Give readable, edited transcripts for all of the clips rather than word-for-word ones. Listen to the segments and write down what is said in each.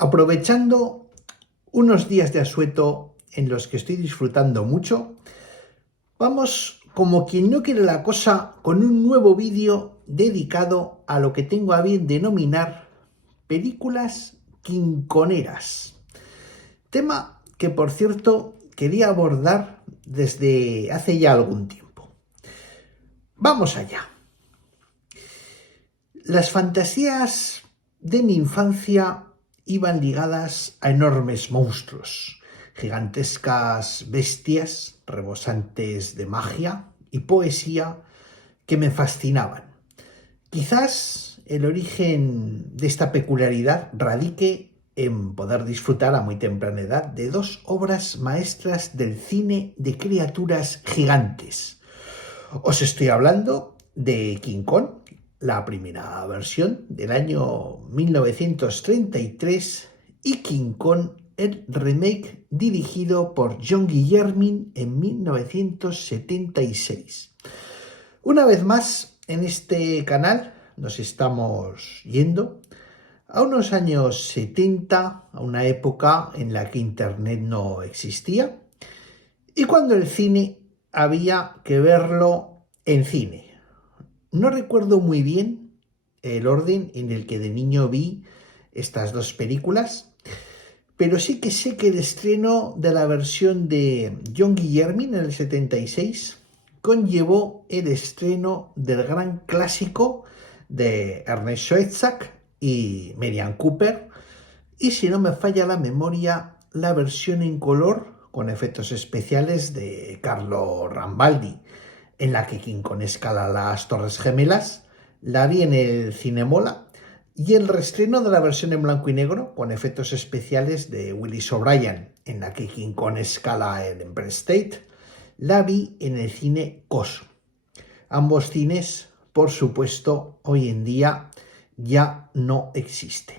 Aprovechando unos días de asueto en los que estoy disfrutando mucho, vamos como quien no quiere la cosa con un nuevo vídeo dedicado a lo que tengo a bien denominar películas quinconeras. Tema que, por cierto, quería abordar desde hace ya algún tiempo. Vamos allá. Las fantasías de mi infancia iban ligadas a enormes monstruos, gigantescas bestias rebosantes de magia y poesía que me fascinaban. Quizás el origen de esta peculiaridad radique en poder disfrutar a muy temprana edad de dos obras maestras del cine de criaturas gigantes. Os estoy hablando de King Kong, la primera versión del año 1933, y King Kong, el remake dirigido por John Guillermin en 1976. Una vez más, en este canal nos estamos yendo a unos años 70, a una época en la que Internet no existía y cuando el cine había que verlo en cine. No recuerdo muy bien el orden en el que de niño vi estas dos películas, pero sí que sé que el estreno de la versión de John Guillermin en el 76 conllevó el estreno del gran clásico de Ernest Schweitzer y Merian Cooper, y si no me falla la memoria, la versión en color con efectos especiales de Carlo Rambaldi, en la que King Kong escala las Torres Gemelas. La vi en el Cinemola, y el reestreno de la versión en blanco y negro con efectos especiales de Willis O'Brien, en la que King Kong escala el Empire State, la vi en el cine COS. Ambos cines, por supuesto, hoy en día ya no existen.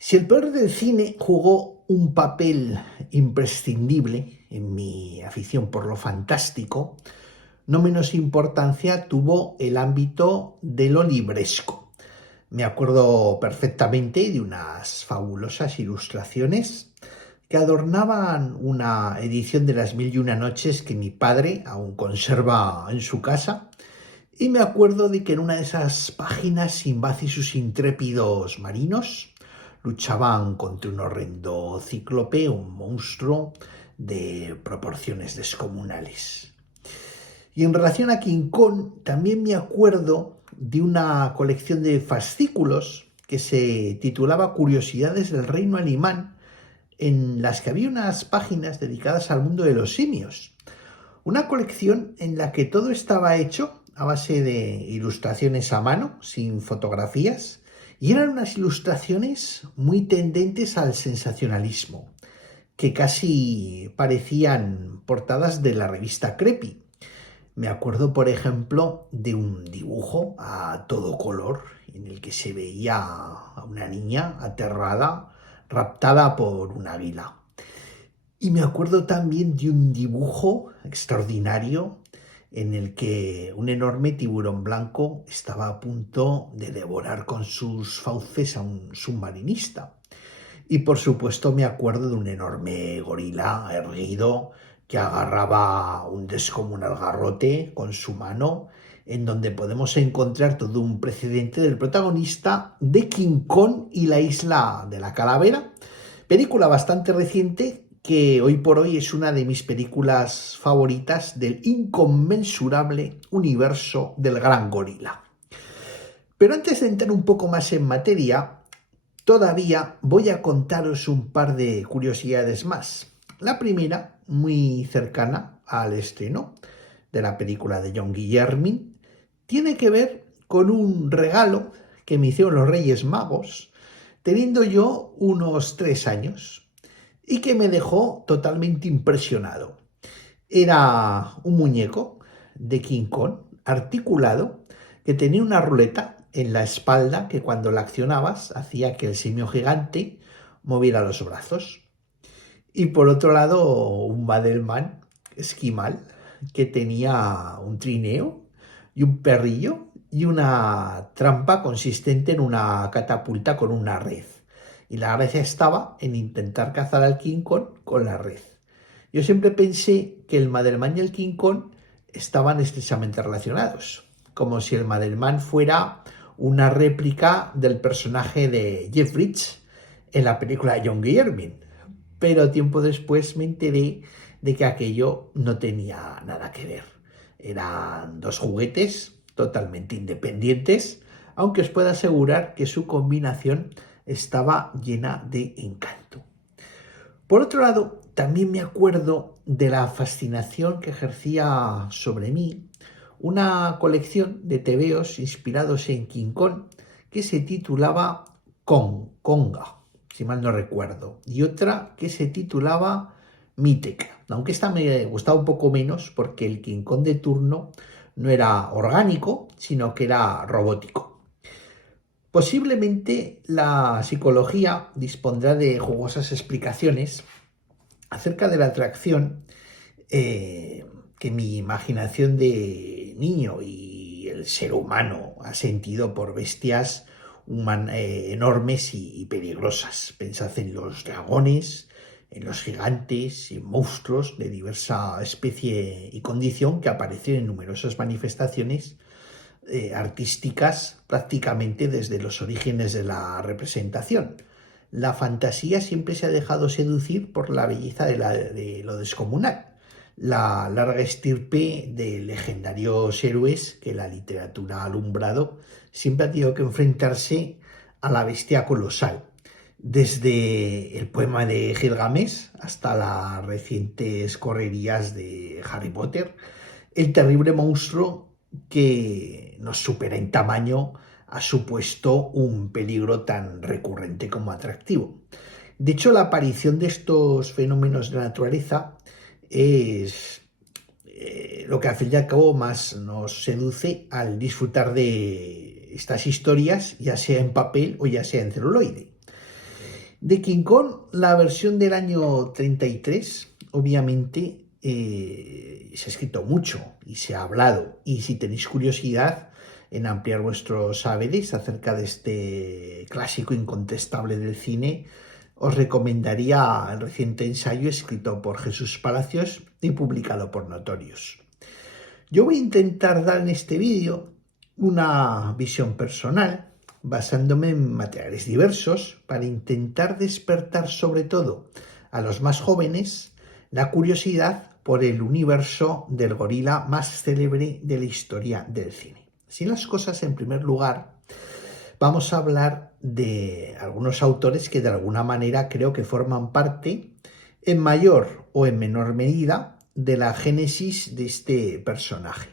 Si el poder del cine jugó un papel imprescindible en mi afición por lo fantástico, no menos importancia tuvo el ámbito de lo libresco. Me acuerdo perfectamente de unas fabulosas ilustraciones que adornaban una edición de Las Mil y Una Noches que mi padre aún conserva en su casa, y me acuerdo de que en una de esas páginas Sinbad y sus intrépidos marinos luchaban contra un horrendo cíclope, un monstruo de proporciones descomunales. Y en relación a King Kong, también me acuerdo de una colección de fascículos que se titulaba Curiosidades del Reino Alemán, en las que había unas páginas dedicadas al mundo de los simios. Una colección en la que todo estaba hecho a base de ilustraciones a mano, sin fotografías, y eran unas ilustraciones muy tendentes al sensacionalismo, que casi parecían portadas de la revista Creepy. Me acuerdo, por ejemplo, de un dibujo a todo color en el que se veía a una niña aterrada, raptada por un águila. Y me acuerdo también de un dibujo extraordinario en el que un enorme tiburón blanco estaba a punto de devorar con sus fauces a un submarinista. Y por supuesto me acuerdo de un enorme gorila erguido que agarraba un descomunal garrote con su mano, en donde podemos encontrar todo un precedente del protagonista de King Kong y la isla de la calavera, película bastante reciente que hoy por hoy es una de mis películas favoritas del inconmensurable universo del gran gorila. Pero antes de entrar un poco más en materia, todavía voy a contaros un par de curiosidades más. La primera, muy cercana al estreno de la película de John Guillermin, tiene que ver con un regalo que me hicieron los Reyes Magos, teniendo yo unos 3 años, y que me dejó totalmente impresionado. Era un muñeco de King Kong articulado que tenía una ruleta en la espalda que cuando la accionabas hacía que el simio gigante moviera los brazos. Y por otro lado, un Badelman esquimal que tenía un trineo y un perrillo y una trampa consistente en una catapulta con una red. y la gracia estaba en intentar cazar al King Kong con la red. Yo siempre pensé que el Madelman y el King Kong estaban estrechamente relacionados, como si el Madelman fuera una réplica del personaje de Jeff Bridges en la película de John Guillermin. Pero tiempo después me enteré de que aquello no tenía nada que ver. Eran dos juguetes totalmente independientes, aunque os puedo asegurar que su combinación estaba llena de encanto. Por otro lado, también me acuerdo de la fascinación que ejercía sobre mí una colección de tebeos inspirados en King Kong que se titulaba Konga, si mal no recuerdo, y otra que se titulaba Mitek, aunque esta me gustaba un poco menos porque el King Kong de turno no era orgánico, sino que era robótico. Posiblemente la psicología dispondrá de jugosas explicaciones acerca de la atracción que mi imaginación de niño y el ser humano ha sentido por bestias enormes y peligrosas. Pensad en los dragones, en los gigantes, en monstruos de diversa especie y condición que aparecen en numerosas manifestaciones artísticas prácticamente desde los orígenes de la representación. La fantasía siempre se ha dejado seducir por la belleza de lo descomunal, la larga estirpe de legendarios héroes que la literatura ha alumbrado siempre ha tenido que enfrentarse a la bestia colosal. Desde el poema de Gilgamesh hasta las recientes correrías de Harry Potter, el terrible monstruo que nos supera en tamaño ha supuesto un peligro tan recurrente como atractivo. De hecho, la aparición de estos fenómenos de la naturaleza es lo que al fin y al cabo más nos seduce al disfrutar de estas historias, ya sea en papel o ya sea en celuloide. De King Kong, la versión del año 33, obviamente se ha escrito mucho y se ha hablado. Y si tenéis curiosidad en ampliar vuestros saberes acerca de este clásico incontestable del cine, os recomendaría el reciente ensayo escrito por Jesús Palacios y publicado por Notorious. Yo voy a intentar dar en este vídeo una visión personal basándome en materiales diversos para intentar despertar sobre todo a los más jóvenes la curiosidad por el universo del gorila más célebre de la historia del cine. Así las cosas, en primer lugar, vamos a hablar de algunos autores que de alguna manera creo que forman parte, en mayor o en menor medida, de la génesis de este personaje.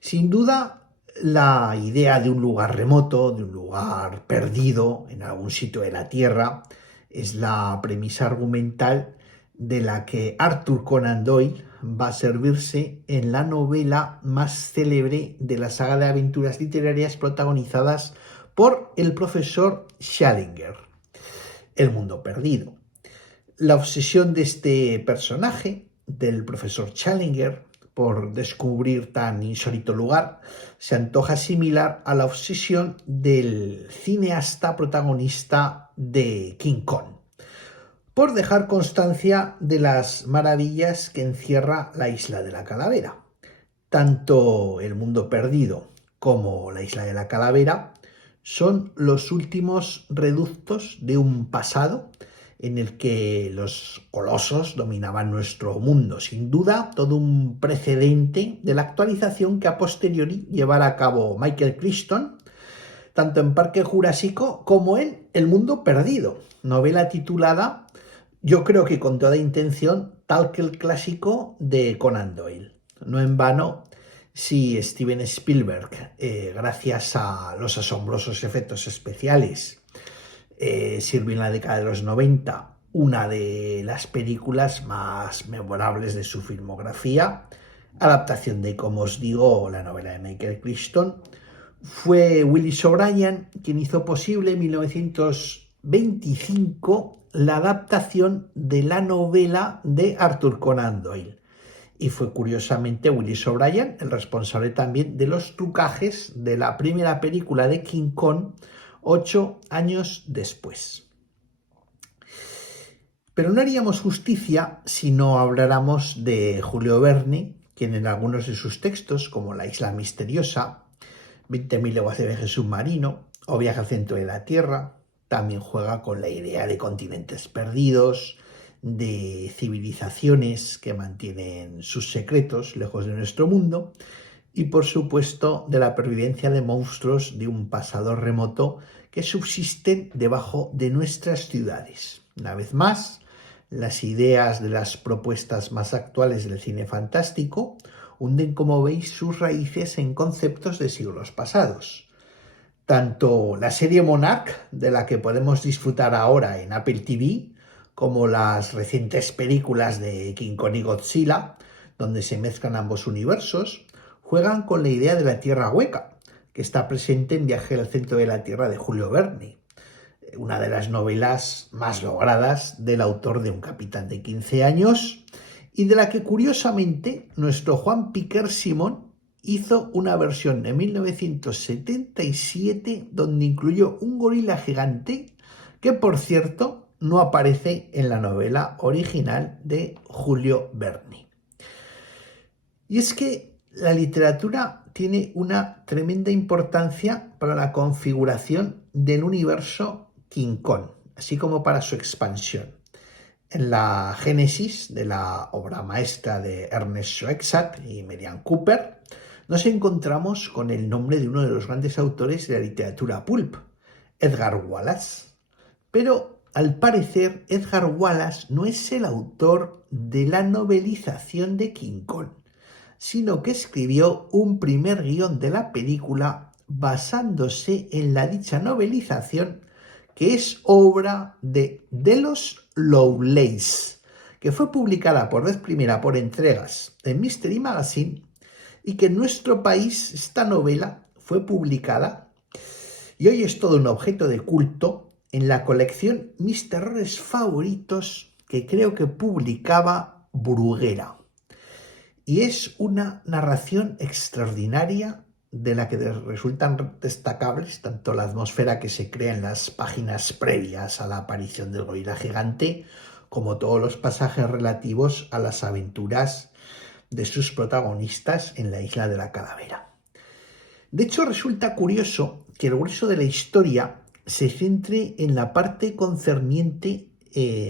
Sin duda, la idea de un lugar remoto, de un lugar perdido en algún sitio de la Tierra, es la premisa argumental de la que Arthur Conan Doyle va a servirse en la novela más célebre de la saga de aventuras literarias protagonizadas por el profesor Challenger, El mundo perdido. La obsesión de este personaje, del profesor Challenger, por descubrir tan insólito lugar, se antoja similar a la obsesión del cineasta protagonista de King Kong, por dejar constancia de las maravillas que encierra la isla de la Calavera. Tanto El mundo perdido como la isla de la Calavera son los últimos reductos de un pasado en el que los colosos dominaban nuestro mundo. Sin duda, todo un precedente de la actualización que a posteriori llevará a cabo Michael Crichton, tanto en Parque Jurásico como en El mundo perdido, novela titulada, yo creo que con toda intención, tal que el clásico de Conan Doyle. No en vano, si Steven Spielberg, gracias a los asombrosos efectos especiales, sirvió en la década de los 90 una de las películas más memorables de su filmografía, adaptación de, como os digo, la novela de Michael Crichton, fue Willis O'Brien quien hizo posible en 1925 la adaptación de la novela de Arthur Conan Doyle. Y fue curiosamente Willis O'Brien el responsable también de los trucajes de la primera película de King Kong 8 años después. Pero no haríamos justicia si no habláramos de Julio Verne, quien en algunos de sus textos, como La isla misteriosa, 20.000 leguas de viaje submarino o Viaje al centro de la Tierra, también juega con la idea de continentes perdidos, de civilizaciones que mantienen sus secretos lejos de nuestro mundo y, por supuesto, de la pervivencia de monstruos de un pasado remoto que subsisten debajo de nuestras ciudades. Una vez más, las ideas de las propuestas más actuales del cine fantástico hunden, como veis, sus raíces en conceptos de siglos pasados. Tanto la serie Monarch, de la que podemos disfrutar ahora en Apple TV, como las recientes películas de King Kong y Godzilla, donde se mezclan ambos universos, juegan con la idea de la Tierra hueca, que está presente en Viaje al centro de la Tierra de Julio Verne, una de las novelas más logradas del autor de Un capitán de 15 años y de la que curiosamente nuestro Juan Piquer Simón hizo una versión de 1977 donde incluyó un gorila gigante que, por cierto, no aparece en la novela original de Julio Verne. Y es que la literatura tiene una tremenda importancia para la configuración del universo King Kong, así como para su expansión. En la génesis de la obra maestra de Ernest Schweitzer y Merian Cooper, nos encontramos con el nombre de uno de los grandes autores de la literatura pulp, Edgar Wallace. Pero, al parecer, Edgar Wallace no es el autor de la novelización de King Kong, sino que escribió un primer guión de la película basándose en la dicha novelización, que es obra de Delos Lovelace, que fue publicada por vez primera por entregas en Mystery Magazine y que en nuestro país esta novela fue publicada y hoy es todo un objeto de culto en la colección Mis terrores favoritos que creo que publicaba Bruguera. Y es una narración extraordinaria de la que resultan destacables tanto la atmósfera que se crea en las páginas previas a la aparición del gorila gigante, como todos los pasajes relativos a las aventuras de sus protagonistas en la isla de la Calavera. De hecho, resulta curioso que el grueso de la historia se centre en la parte concerniente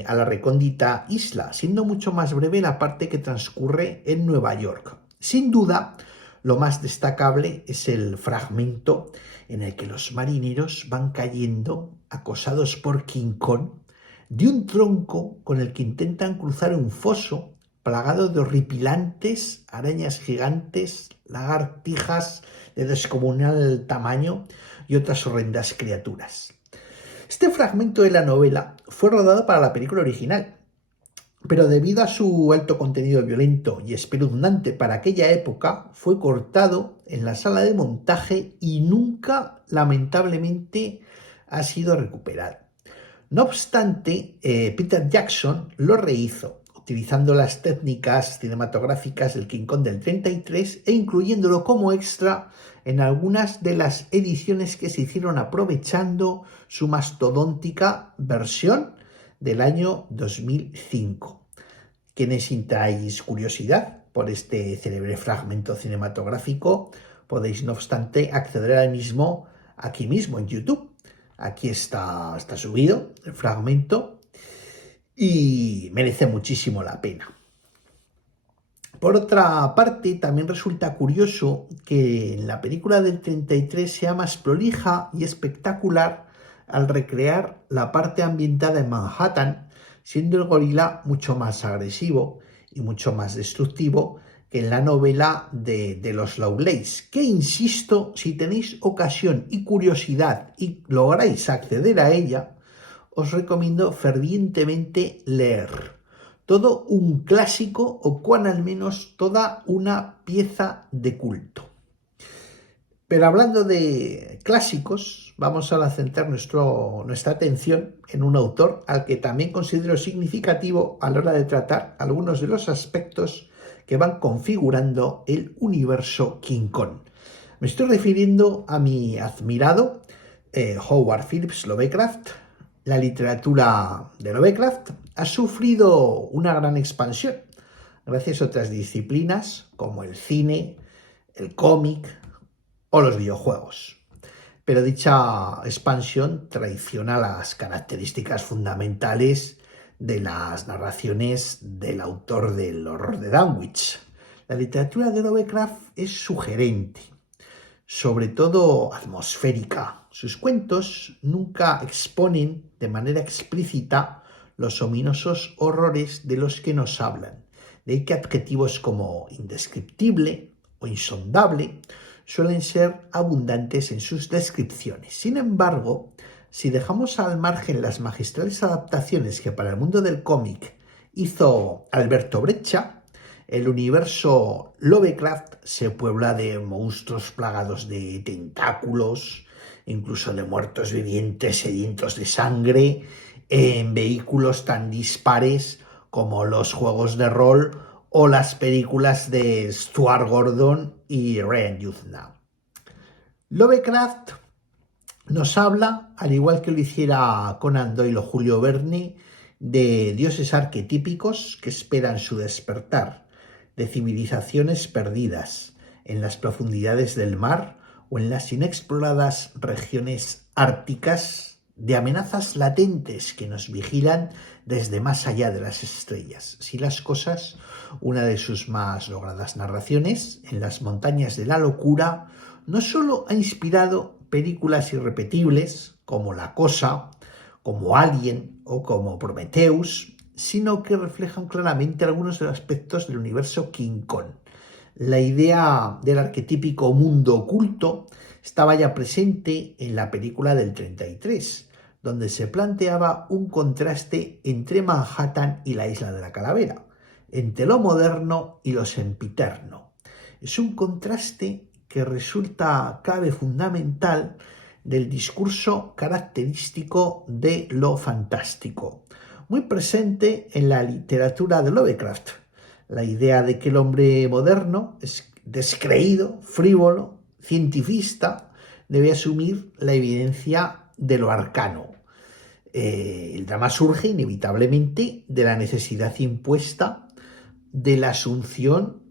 a la recóndita isla, siendo mucho más breve la parte que transcurre en Nueva York. Sin duda, lo más destacable es el fragmento en el que los marineros van cayendo, acosados por King Kong, de un tronco con el que intentan cruzar un foso plagado de horripilantes arañas gigantes, lagartijas de descomunal tamaño y otras horrendas criaturas. Este fragmento de la novela fue rodado para la película original, pero debido a su alto contenido violento y espeluznante para aquella época, fue cortado en la sala de montaje y nunca, lamentablemente, ha sido recuperado. No obstante, Peter Jackson lo rehizo, utilizando las técnicas cinematográficas del King Kong del 33 e incluyéndolo como extra en algunas de las ediciones que se hicieron aprovechando su mastodóntica versión del año 2005. Quienes sintáis curiosidad por este célebre fragmento cinematográfico, podéis no obstante acceder al mismo aquí mismo en YouTube. Aquí está subido el fragmento y merece muchísimo la pena. Por otra parte, también resulta curioso que en la película del 33 sea más prolija y espectacular al recrear la parte ambientada en Manhattan, siendo el gorila mucho más agresivo y mucho más destructivo que en la novela de los Lovelace, que insisto, si tenéis ocasión y curiosidad y lográis acceder a ella, os recomiendo fervientemente leer. Todo un clásico o cuan al menos toda una pieza de culto. Pero hablando de clásicos, vamos ahora a centrar nuestra atención en un autor al que también considero significativo a la hora de tratar algunos de los aspectos que van configurando el universo King Kong. Me estoy refiriendo a mi admirado Howard Phillips Lovecraft, la literatura de Lovecraft ha sufrido una gran expansión gracias a otras disciplinas como el cine, el cómic o los videojuegos. Pero dicha expansión traiciona las características fundamentales de las narraciones del autor del horror de Dunwich. La literatura de Lovecraft es sugerente, sobre todo atmosférica. Sus cuentos nunca exponen de manera explícita los ominosos horrores de los que nos hablan. De ahí que adjetivos como indescriptible o insondable suelen ser abundantes en sus descripciones. Sin embargo, si dejamos al margen las magistrales adaptaciones que para el mundo del cómic hizo Alberto Breccia, el universo Lovecraft se puebla de monstruos plagados de tentáculos, incluso de muertos vivientes sedientos de sangre, en vehículos tan dispares como los juegos de rol o las películas de Stuart Gordon y Ryan Juthna. Lovecraft nos habla, al igual que lo hiciera Conan Doyle o Julio Verne, de dioses arquetípicos que esperan su despertar, de civilizaciones perdidas en las profundidades del mar o en las inexploradas regiones árticas, de amenazas latentes que nos vigilan desde más allá de las estrellas. Si las cosas, una de sus más logradas narraciones, En las montañas de la locura, no solo ha inspirado películas irrepetibles como La Cosa, como Alien o como Prometheus, sino que reflejan claramente algunos de los aspectos del universo King Kong. La idea del arquetípico mundo oculto estaba ya presente en la película del 33, donde se planteaba un contraste entre Manhattan y la isla de la Calavera, entre lo moderno y lo sempiterno. Es un contraste que resulta clave fundamental del discurso característico de lo fantástico, muy presente en la literatura de Lovecraft. La idea de que el hombre moderno es descreído, frívolo, cientifista, debe asumir la evidencia de lo arcano. El drama surge inevitablemente de la necesidad impuesta de la asunción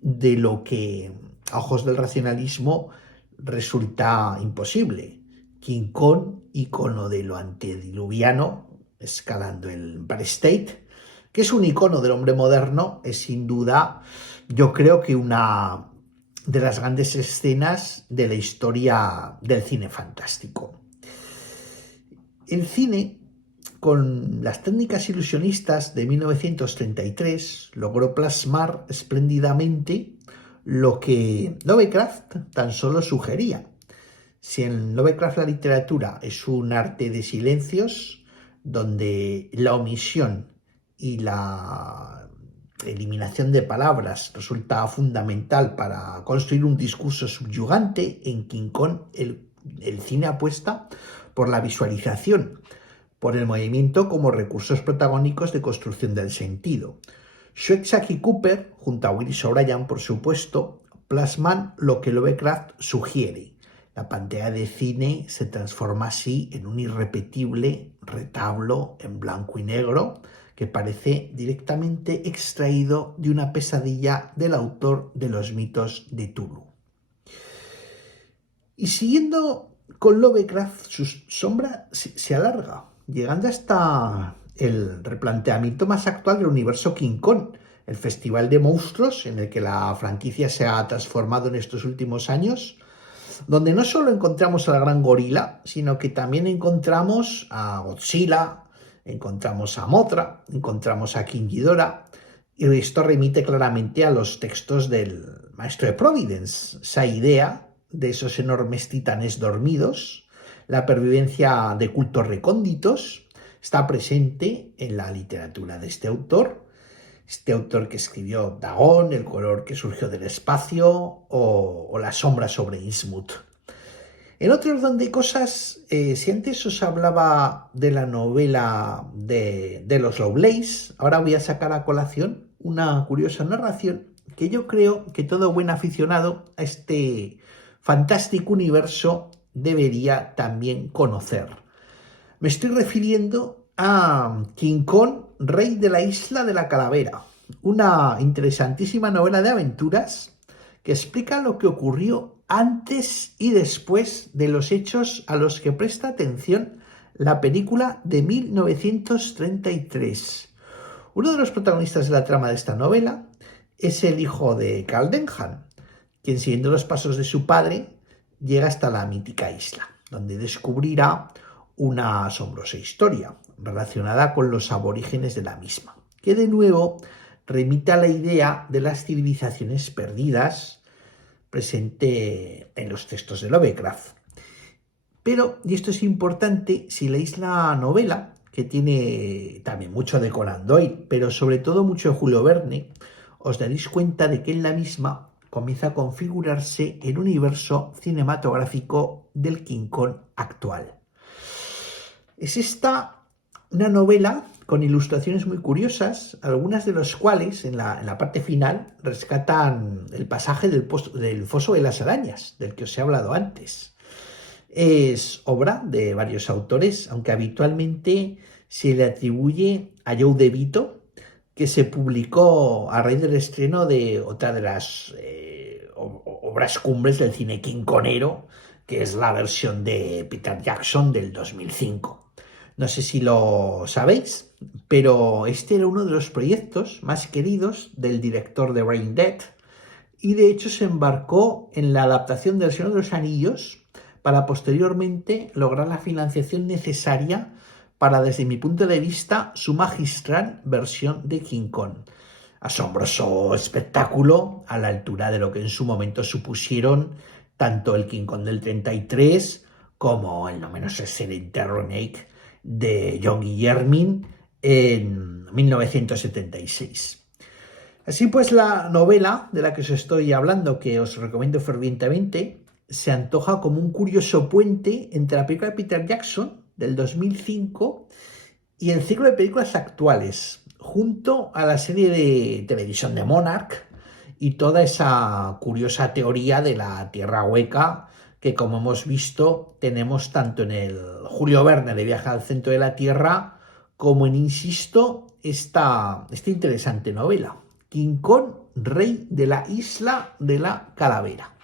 de lo que a ojos del racionalismo resulta imposible. King Kong, icono de lo antediluviano, escalando el Empire State, que es un icono del hombre moderno, es sin duda, yo creo que una de las grandes escenas de la historia del cine fantástico. El cine, con las técnicas ilusionistas de 1933, logró plasmar espléndidamente lo que Lovecraft tan solo sugería. Si en Lovecraft la literatura es un arte de silencios, donde la omisión y la eliminación de palabras resulta fundamental para construir un discurso subyugante, en King Kong el cine apuesta por la visualización, por el movimiento como recursos protagónicos de construcción del sentido. Schoedsack y Cooper, junto a Willis O'Brien, por supuesto, plasman lo que Lovecraft sugiere. La pantalla de cine se transforma así en un irrepetible retablo en blanco y negro que parece directamente extraído de una pesadilla del autor de los mitos de Tulu. Y siguiendo con Lovecraft, su sombra se alarga, llegando hasta el replanteamiento más actual del universo King Kong, el festival de monstruos en el que la franquicia se ha transformado en estos últimos años, donde no solo encontramos al gran gorila, sino que también encontramos a Godzilla, encontramos a Mothra, encontramos a King Ghidorah, y esto remite claramente a los textos del maestro de Providence, esa idea de esos enormes titanes dormidos, la pervivencia de cultos recónditos, está presente en la literatura de este autor que escribió Dagon, El color que surgió del espacio o La sombra sobre Innsmouth. En otro orden de cosas, si antes os hablaba de la novela de los Lovelace, ahora voy a sacar a colación una curiosa narración que yo creo que todo buen aficionado a este fantástico universo debería también conocer. Me estoy refiriendo a King Kong, Rey de la Isla de la Calavera, una interesantísima novela de aventuras que explica lo que ocurrió antes y después de los hechos a los que presta atención la película de 1933. Uno de los protagonistas de la trama de esta novela es el hijo de Carl Denham, quien siguiendo los pasos de su padre llega hasta la mítica isla, donde descubrirá una asombrosa historia relacionada con los aborígenes de la misma, que de nuevo remite a la idea de las civilizaciones perdidas presente en los textos de Lovecraft. Pero, y esto es importante, si leéis la novela, que tiene también mucho de Conan Doyle, pero sobre todo mucho de Julio Verne, os daréis cuenta de que en la misma comienza a configurarse el universo cinematográfico del King Kong actual. Es esta una novela con ilustraciones muy curiosas, algunas de las cuales en la parte final rescatan el pasaje del foso de las arañas, del que os he hablado antes. Es obra de varios autores, aunque habitualmente se le atribuye a Joe DeVito, que se publicó a raíz del estreno de otra de las obras cumbres del cine quinconero, que es la versión de Peter Jackson del 2005. No sé si lo sabéis, pero este era uno de los proyectos más queridos del director de Brain Dead, y de hecho se embarcó en la adaptación del Señor de los Anillos para posteriormente lograr la financiación necesaria para, desde mi punto de vista, su magistral versión de King Kong. Asombroso espectáculo a la altura de lo que en su momento supusieron tanto el King Kong del 33 como el no menos excelente remake de John Guillermin en 1976. Así pues, la novela de la que os estoy hablando, que os recomiendo fervientemente, se antoja como un curioso puente entre la película de Peter Jackson del 2005 y el ciclo de películas actuales, junto a la serie de televisión de Monarch y toda esa curiosa teoría de la Tierra hueca que, como hemos visto, tenemos tanto en el Julio Verne de Viaje al Centro de la Tierra como en, insisto, esta interesante novela, King Kong, Rey de la Isla de la Calavera.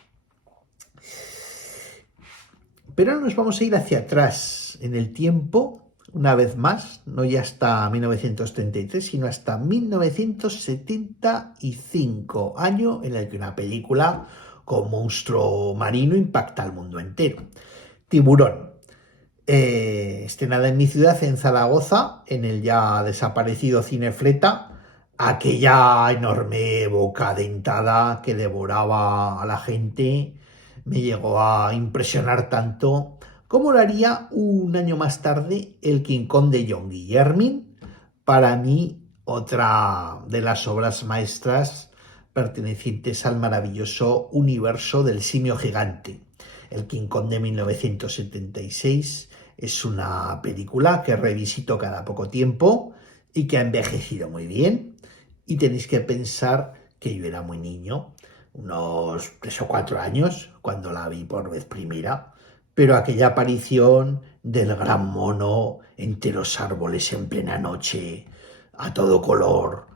Pero ahora nos vamos a ir hacia atrás en el tiempo, una vez más, no ya hasta 1933, sino hasta 1975, año en el que una película con monstruo marino impacta al mundo entero. Tiburón, estrenada en mi ciudad, en Zaragoza, en el ya desaparecido Cine Fleta, aquella enorme boca dentada que devoraba a la gente me llegó a impresionar tanto como lo haría un año más tarde el King Kong de John Guillermin, para mí otra de las obras maestras pertenecientes al maravilloso universo del simio gigante. El King Kong de 1976 es una película que revisito cada poco tiempo y que ha envejecido muy bien. Y tenéis que pensar que yo era muy niño, unos 3 o 4 años, cuando la vi por vez primera, pero aquella aparición del gran mono entre los árboles en plena noche, a todo color,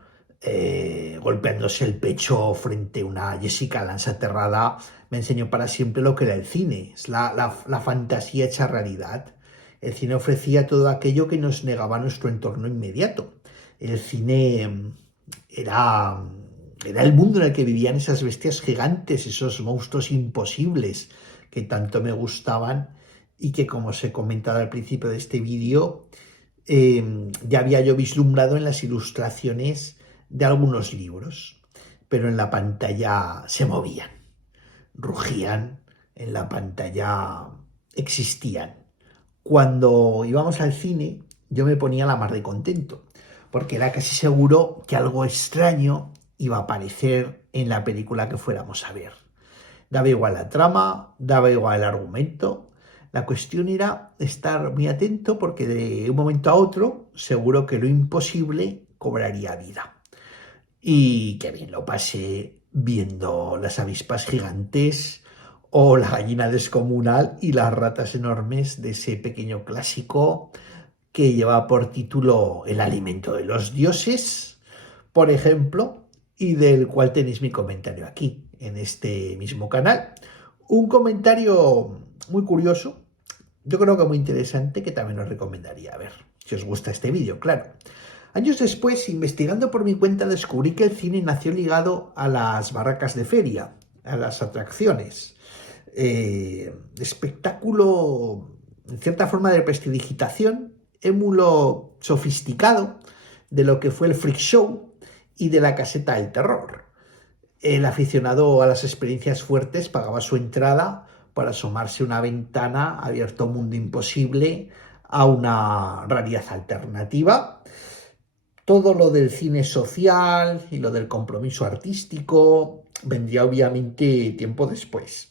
golpeándose el pecho frente a una Jessica Lange aterrada, me enseñó para siempre lo que era el cine, es la fantasía hecha realidad. El cine ofrecía todo aquello que nos negaba nuestro entorno inmediato. El cine era el mundo en el que vivían esas bestias gigantes, esos monstruos imposibles que tanto me gustaban y que, como os he comentado al principio de este vídeo, ya había yo vislumbrado en las ilustraciones de algunos libros, pero en la pantalla se movían, rugían, en la pantalla existían. Cuando íbamos al cine, yo me ponía la mar de contento, porque era casi seguro que algo extraño iba a aparecer en la película que fuéramos a ver. Daba igual la trama, daba igual el argumento. La cuestión era estar muy atento, porque de un momento a otro seguro que lo imposible cobraría vida. Y qué bien lo pasé viendo las avispas gigantes o La gallina descomunal y las ratas enormes de ese pequeño clásico que lleva por título El alimento de los dioses, por ejemplo, y del cual tenéis mi comentario aquí, en este mismo canal. Un comentario muy curioso, yo creo que muy interesante, que también os recomendaría ver, si os gusta este vídeo, claro. Años después, investigando por mi cuenta, descubrí que el cine nació ligado a las barracas de feria, a las atracciones. Espectáculo, en cierta forma, de prestidigitación, émulo sofisticado de lo que fue el freak show y de la caseta del terror. El aficionado a las experiencias fuertes pagaba su entrada para asomarse a una ventana abierta a un mundo imposible, a una realidad alternativa. Todo lo del cine social y lo del compromiso artístico vendría obviamente tiempo después.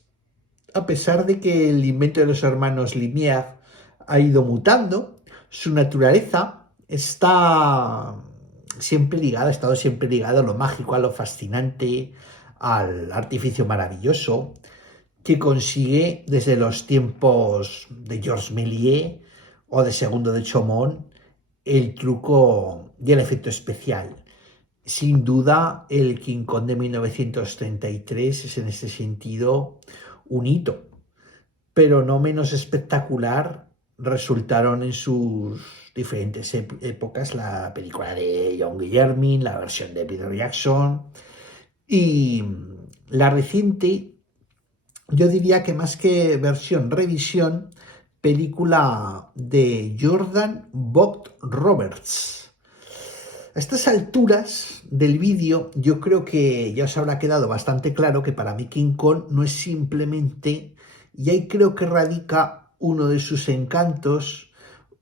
A pesar de que el invento de los hermanos Lumière ha ido mutando, su naturaleza está siempre ligada, ha estado siempre ligada a lo mágico, a lo fascinante, al artificio maravilloso, que consigue desde los tiempos de Georges Méliès o de Segundo de Chaumont el truco y el efecto especial. Sin duda, el King Kong de 1933 es en ese sentido un hito, pero no menos espectacular resultaron en sus diferentes épocas la película de John Guillermin, la versión de Peter Jackson y la reciente, yo diría que más que versión, revisión, película de Jordan Vogt Roberts. A estas alturas del vídeo yo creo que ya os habrá quedado bastante claro que para mí King Kong no es simplemente, y ahí creo que radica uno de sus encantos,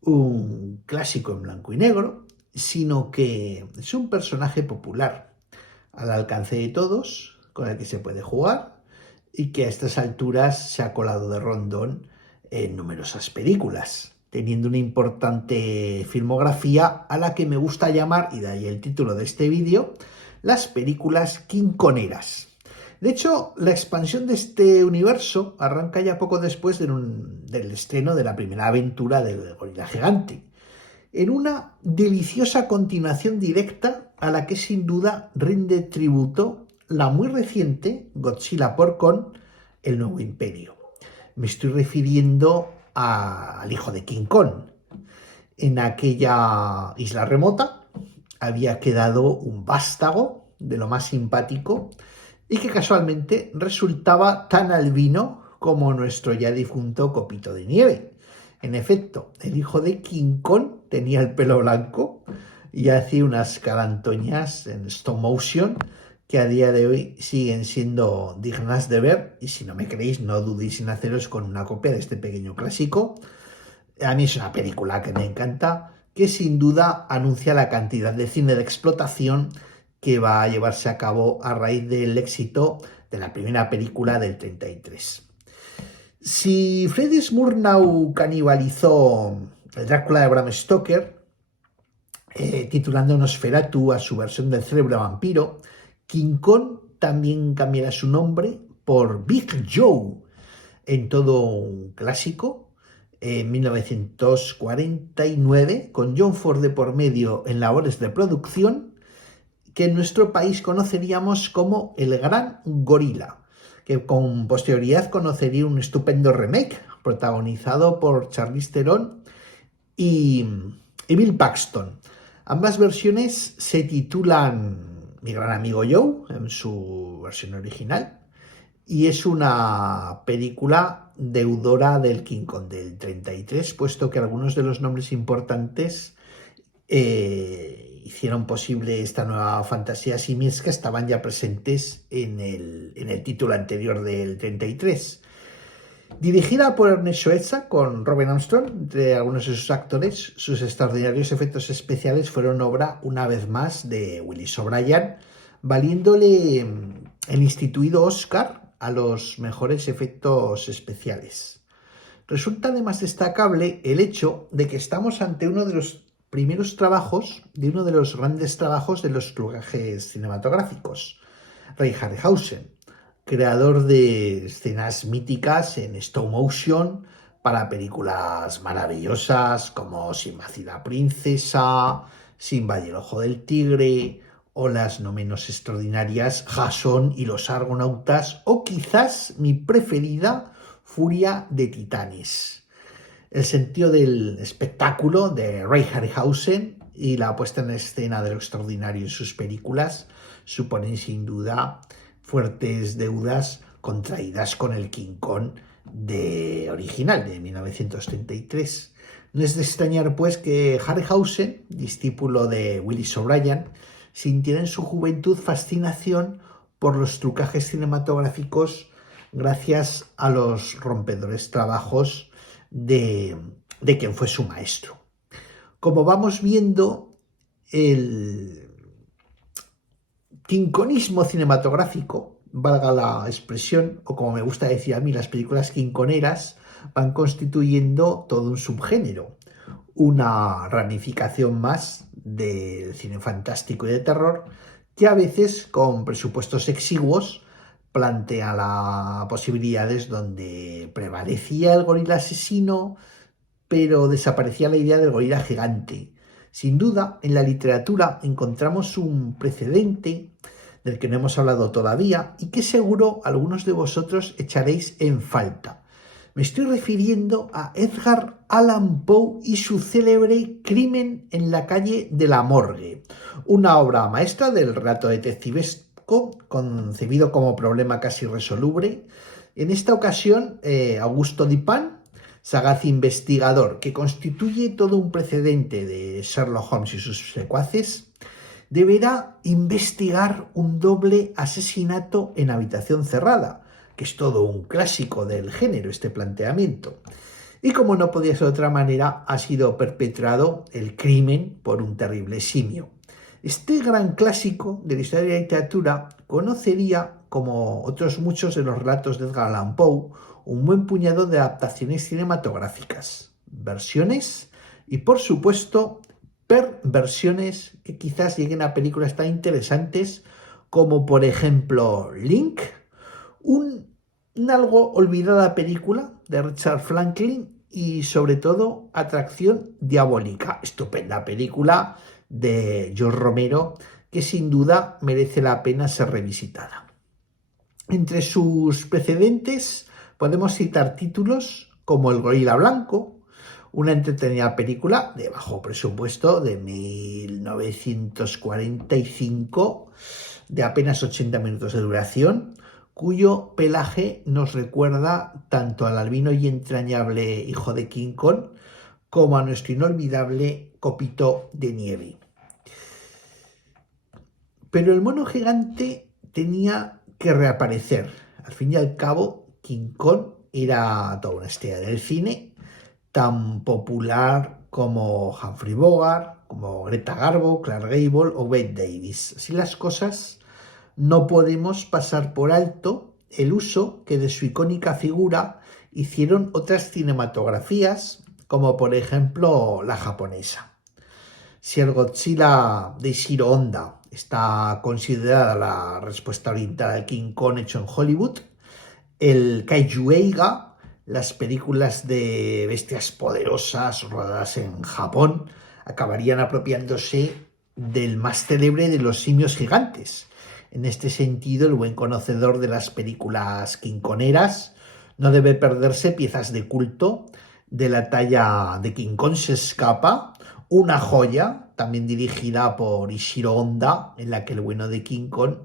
un clásico en blanco y negro, sino que es un personaje popular, al alcance de todos, con el que se puede jugar y que a estas alturas se ha colado de rondón en numerosas películas, teniendo una importante filmografía a la que me gusta llamar, y de ahí el título de este vídeo, las películas quinconeras. De hecho, la expansión de este universo arranca ya poco después del estreno de la primera aventura del gorila gigante, en una deliciosa continuación directa a la que sin duda rinde tributo la muy reciente Godzilla por Kong, el nuevo imperio. Me estoy refiriendo al hijo de King Kong. En aquella isla remota había quedado un vástago de lo más simpático y que casualmente resultaba tan albino como nuestro ya difunto Copito de Nieve. En efecto, el hijo de King Kong tenía el pelo blanco y hacía unas carantoñas en stop motion que a día de hoy siguen siendo dignas de ver, y si no me creéis, no dudéis en haceros con una copia de este pequeño clásico. A mí es una película que me encanta, que sin duda anuncia la cantidad de cine de explotación que va a llevarse a cabo a raíz del éxito de la primera película del 33. Si Freddy Murnau canibalizó el Drácula de Bram Stoker, titulando Nosferatu a su versión del célebre vampiro, King Kong también cambiará su nombre por Big Joe, en todo un clásico, en 1949, con John Ford de por medio en labores de producción, que en nuestro país conoceríamos como El Gran Gorila, que con posterioridad conocería un estupendo remake protagonizado por Charlize Theron y Bill Paxton. Ambas versiones se titulan Mi gran amigo Joe, en su versión original, y es una película deudora del King Kong del 33, puesto que algunos de los nombres importantes hicieron posible esta nueva fantasía simiesca estaban ya presentes en el título anterior del 33. Dirigida por Ernest Schuezer con Robin Armstrong entre algunos de sus actores, sus extraordinarios efectos especiales fueron obra una vez más de Willis O'Brien, valiéndole el instituido Oscar a los mejores efectos especiales. Resulta además destacable el hecho de que estamos ante uno de los primeros trabajos, de uno de los grandes trabajos de los rodajes cinematográficos, Ray Harryhausen, creador de escenas míticas en stop motion para películas maravillosas como Sinbad y la princesa, Sinbad y el ojo del tigre, o las no menos extraordinarias Jason y los argonautas, o quizás mi preferida, Furia de Titanes. El sentido del espectáculo de Ray Harryhausen y la puesta en escena de lo extraordinario en sus películas suponen sin duda fuertes deudas contraídas con el King Kong original de 1933. No es de extrañar, pues, que Harryhausen, discípulo de Willis O'Brien, sintiera en su juventud fascinación por los trucajes cinematográficos gracias a los rompedores trabajos de quien fue su maestro. Como vamos viendo, el quinconismo cinematográfico, valga la expresión, o como me gusta decir a mí, las películas quinconeras, van constituyendo todo un subgénero, una ramificación más del cine fantástico y de terror, que a veces con presupuestos exiguos plantea las posibilidades donde prevalecía el gorila asesino, pero desaparecía la idea del gorila gigante. Sin duda, en la literatura encontramos un precedente del que no hemos hablado todavía y que seguro algunos de vosotros echaréis en falta. Me estoy refiriendo a Edgar Allan Poe y su célebre Crimen en la calle de la morgue, una obra maestra del relato detectivesco concebido como problema casi irresoluble. En esta ocasión, Augusto Dupin, sagaz investigador que constituye todo un precedente de Sherlock Holmes y sus secuaces, deberá investigar un doble asesinato en habitación cerrada, que es todo un clásico del género este planteamiento. Y como no podía ser de otra manera, ha sido perpetrado el crimen por un terrible simio. Este gran clásico de la historia de la literatura conocería, como otros muchos de los relatos de Edgar Allan Poe, un buen puñado de adaptaciones cinematográficas, versiones y, por supuesto, perversiones que quizás lleguen a películas tan interesantes como, por ejemplo, Link, una algo olvidada película de Richard Franklin y, sobre todo, Atracción Diabólica, estupenda película de George Romero que sin duda merece la pena ser revisitada. Entre sus precedentes podemos citar títulos como El gorila blanco, una entretenida película de bajo presupuesto de 1945, de apenas 80 minutos de duración, cuyo pelaje nos recuerda tanto al albino y entrañable hijo de King Kong como a nuestro inolvidable Copito de Nieve. Pero el mono gigante tenía que reaparecer. Al fin y al cabo, King Kong era toda una estrella del cine, tan popular como Humphrey Bogart, como Greta Garbo, Clark Gable o Bette Davis. Así las cosas, no podemos pasar por alto el uso que de su icónica figura hicieron otras cinematografías, como por ejemplo la japonesa. Si el Godzilla de Ishiro Honda está considerada la respuesta oriental al King Kong hecho en Hollywood, el Kaiju Eiga, las películas de bestias poderosas rodadas en Japón, acabarían apropiándose del más célebre de los simios gigantes. En este sentido, el buen conocedor de las películas quinconeras no debe perderse piezas de culto de la talla de King Kong se escapa, una joya, también dirigida por Ishiro Honda, en la que el bueno de King Kong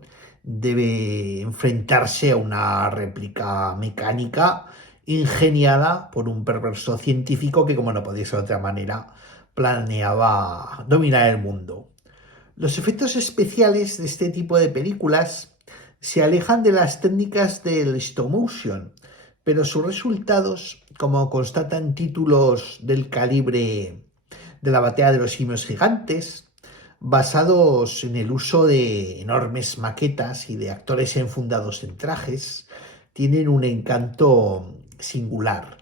debe enfrentarse a una réplica mecánica ingeniada por un perverso científico que, como no podía ser de otra manera, planeaba dominar el mundo. Los efectos especiales de este tipo de películas se alejan de las técnicas del stop motion, pero sus resultados, como constatan títulos del calibre de La batalla de los simios gigantes, basados en el uso de enormes maquetas y de actores enfundados en trajes, tienen un encanto singular.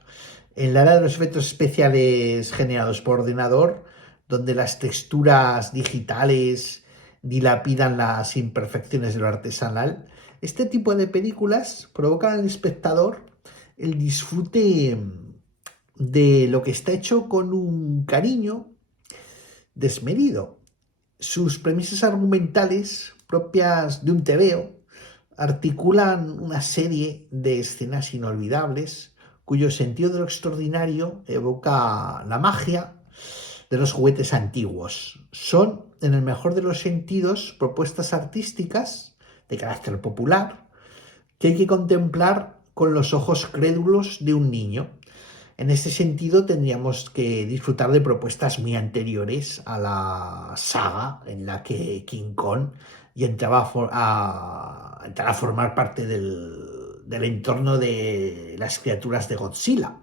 En la era de los efectos especiales generados por ordenador, donde las texturas digitales dilapidan las imperfecciones de lo artesanal, Este tipo de películas provocan al espectador el disfrute de lo que está hecho con un cariño desmedido. Sus premisas argumentales, propias de un tebeo, articulan una serie de escenas inolvidables cuyo sentido de lo extraordinario evoca la magia de los juguetes antiguos. Son, en el mejor de los sentidos, propuestas artísticas de carácter popular que hay que contemplar con los ojos crédulos de un niño. En este sentido, tendríamos que disfrutar de propuestas muy anteriores a la saga en la que King Kong ya entraba a formar parte del entorno de las criaturas de Godzilla.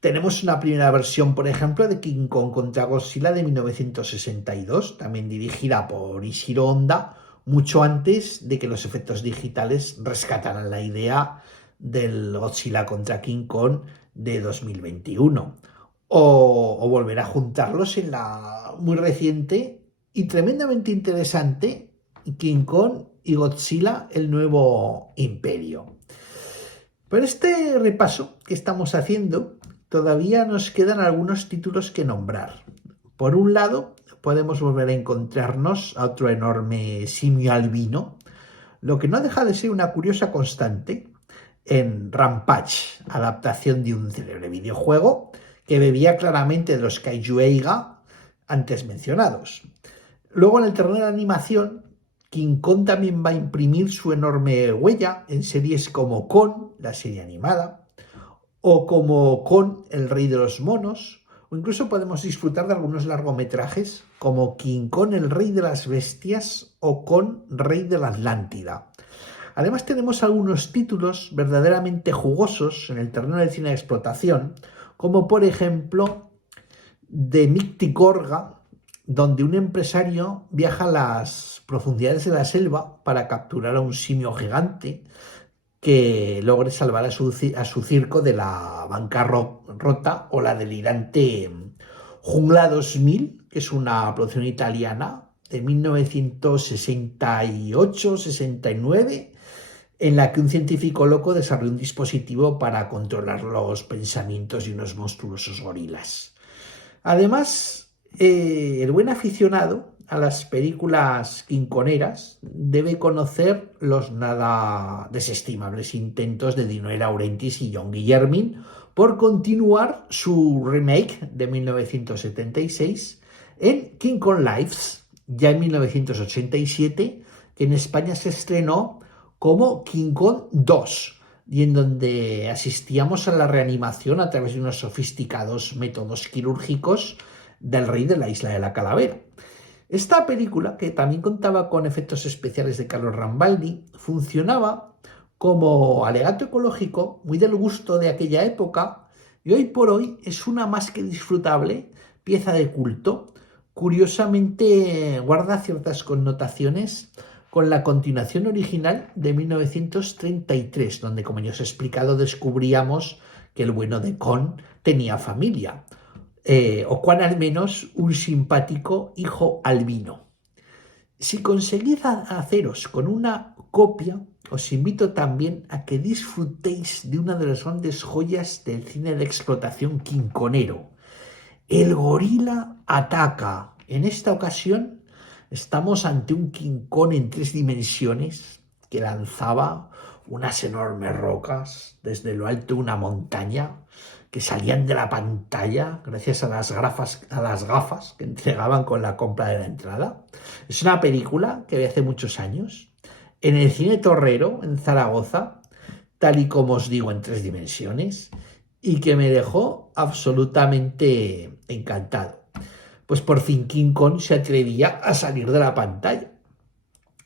Tenemos una primera versión, por ejemplo, de King Kong contra Godzilla de 1962, también dirigida por Ishiro Honda, mucho antes de que los efectos digitales rescataran la idea del Godzilla contra King Kong de 2021. O volver a juntarlos en la muy reciente y tremendamente interesante King Kong y Godzilla, el nuevo imperio. Por este repaso que estamos haciendo, todavía nos quedan algunos títulos que nombrar. Por un lado, podemos volver a encontrarnos a otro enorme simio albino, lo que no deja de ser una curiosa constante en Rampage, adaptación de un célebre videojuego que bebía claramente de los Kaiju Eiga antes mencionados. Luego, en el terreno de la animación, King Kong también va a imprimir su enorme huella en series como Kong, la serie animada, o como Kong, el rey de los monos, o incluso podemos disfrutar de algunos largometrajes como King Kong, el rey de las bestias, o Kong, rey de la Atlántida. Además tenemos algunos títulos verdaderamente jugosos en el terreno del cine de explotación, como por ejemplo The Mighty Gorga, donde un empresario viaja a las profundidades de la selva para capturar a un simio gigante que logre salvar a su circo de la bancarrota, o la delirante Jungla 2000, que es una producción italiana de 1968-69, en la que un científico loco desarrolla un dispositivo para controlar los pensamientos de unos monstruosos gorilas. Además, el buen aficionado a las películas quinconeras debe conocer los nada desestimables intentos de Dino De Laurentiis y John Guillermin por continuar su remake de 1976 en King Kong Lives, ya en 1987, que en España se estrenó como King Kong 2, y en donde asistíamos a la reanimación a través de unos sofisticados métodos quirúrgicos del rey de la Isla de la Calavera. Esta película, que también contaba con efectos especiales de Carlo Rambaldi, funcionaba como alegato ecológico muy del gusto de aquella época y hoy por hoy es una más que disfrutable pieza de culto. Curiosamente guarda ciertas connotaciones con la continuación original de 1933, donde, como ya os he explicado, descubríamos que el bueno de Kong tenía familia, o cuán al menos un simpático hijo albino. Si conseguís haceros con una copia, os invito también a que disfrutéis de una de las grandes joyas del cine de explotación quinconero, El gorila ataca. En esta ocasión estamos ante un King Kong en 3 dimensiones que lanzaba unas enormes rocas desde lo alto de una montaña que salían de la pantalla gracias a las gafas que entregaban con la compra de la entrada. Es una película que vi hace muchos años en el Cine Torrero en Zaragoza, tal y como os digo, en 3 dimensiones, y que me dejó absolutamente encantado. Pues por fin King Kong se atrevía a salir de la pantalla,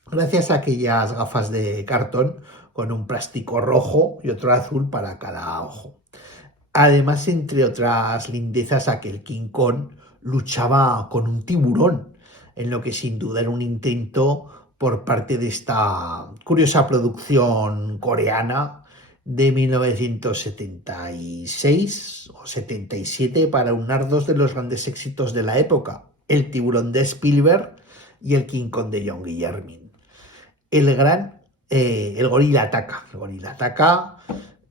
gracias a aquellas gafas de cartón con un plástico rojo y otro azul para cada ojo. Además, entre otras lindezas, aquel King Kong luchaba con un tiburón, en lo que sin duda era un intento por parte de esta curiosa producción coreana de 1976 o 77 para unar dos de los grandes éxitos de la época, El tiburón de Spielberg y el King Kong de John Guillermin. El gran El gorila ataca. El gorila ataca.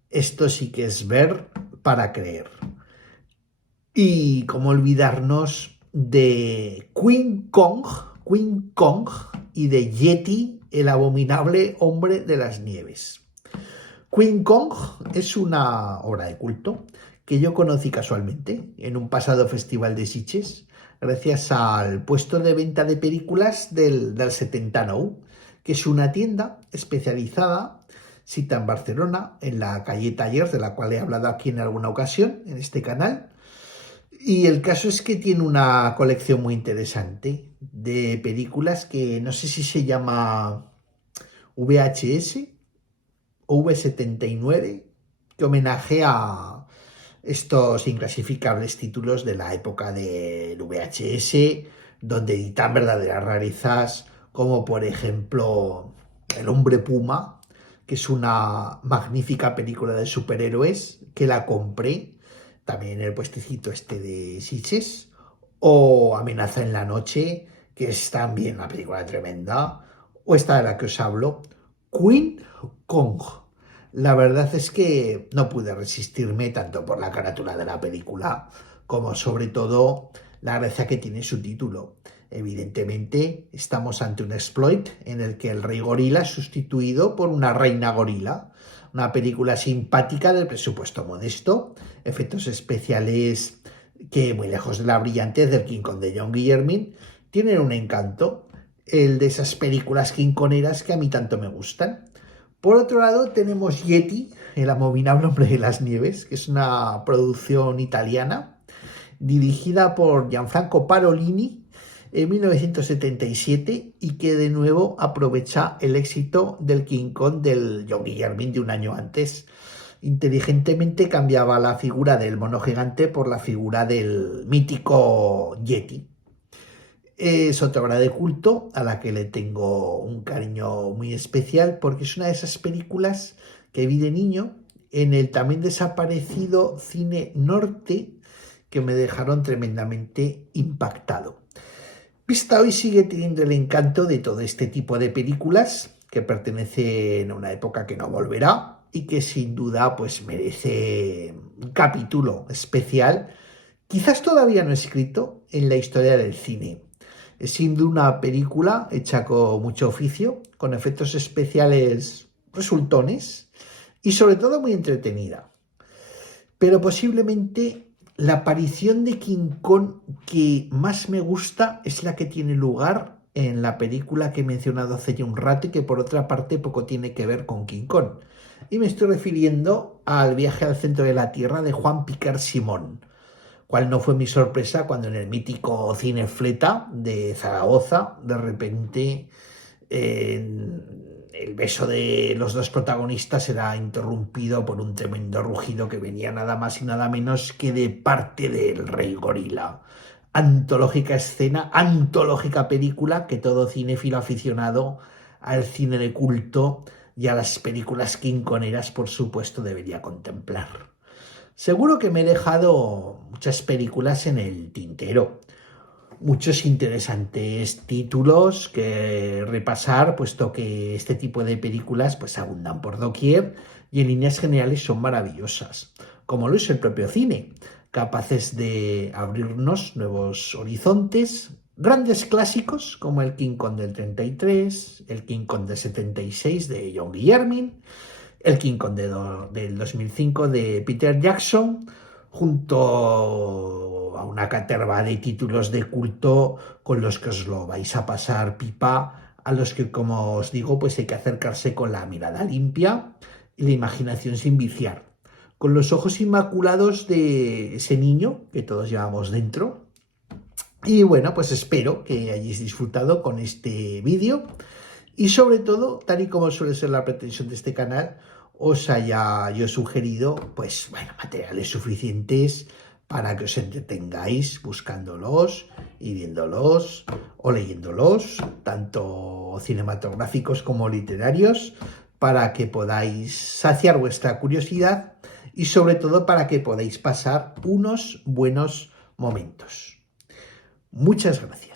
Esto sí que es ver para creer. Y cómo olvidarnos de Queen Kong y de Yeti, el abominable hombre de las nieves. Queen Kong es una obra de culto que yo conocí casualmente en un pasado festival de Sitges, gracias al puesto de venta de películas del 79, que es una tienda especializada, cita en Barcelona, en la calle Tallers, de la cual he hablado aquí en alguna ocasión en este canal. Y el caso es que tiene una colección muy interesante de películas que no sé si se llama VHS o V79, que homenajea a estos inclasificables títulos de la época del VHS, donde editan verdaderas rarezas, como por ejemplo El hombre puma, que es una magnífica película de superhéroes, que la compré también en el puestecito este de Sitges, o Amenaza en la noche, que es también una película tremenda, o esta de la que os hablo, Queen Kong. La verdad es que no pude resistirme tanto por la carátula de la película como sobre todo la gracia que tiene su título. Evidentemente estamos ante un exploit en el que el rey gorila es sustituido por una reina gorila. Una película simpática de presupuesto modesto, efectos especiales que muy lejos de la brillantez del King Kong de John Guillermin tienen un encanto, el de esas películas king-koneras que a mí tanto me gustan. Por otro lado tenemos Yeti, el abominable hombre de las nieves, que es una producción italiana dirigida por Gianfranco Parolini en 1977 y que de nuevo aprovecha el éxito del King Kong del John Guillermin de un año antes. Inteligentemente cambiaba la figura del mono gigante por la figura del mítico Yeti. Es otra obra de culto a la que le tengo un cariño muy especial porque es una de esas películas que vi de niño en el también desaparecido Cine Norte, que me dejaron tremendamente impactado. Vista hoy sigue teniendo el encanto de todo este tipo de películas que pertenecen a una época que no volverá y que sin duda pues merece un capítulo especial, quizás todavía no escrito, en la historia del cine. Es sin duda una película hecha con mucho oficio, con efectos especiales resultones y sobre todo muy entretenida. Pero posiblemente la aparición de King Kong que más me gusta es la que tiene lugar en la película que he mencionado hace ya un rato y que por otra parte poco tiene que ver con King Kong. Y me estoy refiriendo al Viaje al centro de la Tierra de Juan Picar Simón, cual no fue mi sorpresa cuando en el mítico Cine Fleta de Zaragoza de repente el beso de los dos protagonistas era interrumpido por un tremendo rugido que venía nada más y nada menos que de parte del rey gorila. Antológica escena, antológica película que todo cinéfilo aficionado al cine de culto y a las películas king-koneras, por supuesto, debería contemplar. Seguro que me he dejado muchas películas en el tintero, muchos interesantes títulos que repasar, puesto que este tipo de películas pues abundan por doquier y en líneas generales son maravillosas, como lo es el propio cine, capaces de abrirnos nuevos horizontes, grandes clásicos como el King Kong del 33, el King Kong del 76 de John Guillermin, el King Kong del 2005 de Peter Jackson, junto a una caterva de títulos de culto con los que os lo vais a pasar pipa, a los que, como os digo, pues hay que acercarse con la mirada limpia y la imaginación sin viciar, con los ojos inmaculados de ese niño que todos llevamos dentro. Y bueno, pues espero que hayáis disfrutado con este vídeo y sobre todo, tal y como suele ser la pretensión de este canal, os haya yo sugerido, pues bueno, materiales suficientes para que os entretengáis buscándolos y viéndolos o leyéndolos, tanto cinematográficos como literarios, para que podáis saciar vuestra curiosidad y sobre todo para que podáis pasar unos buenos momentos. Muchas gracias.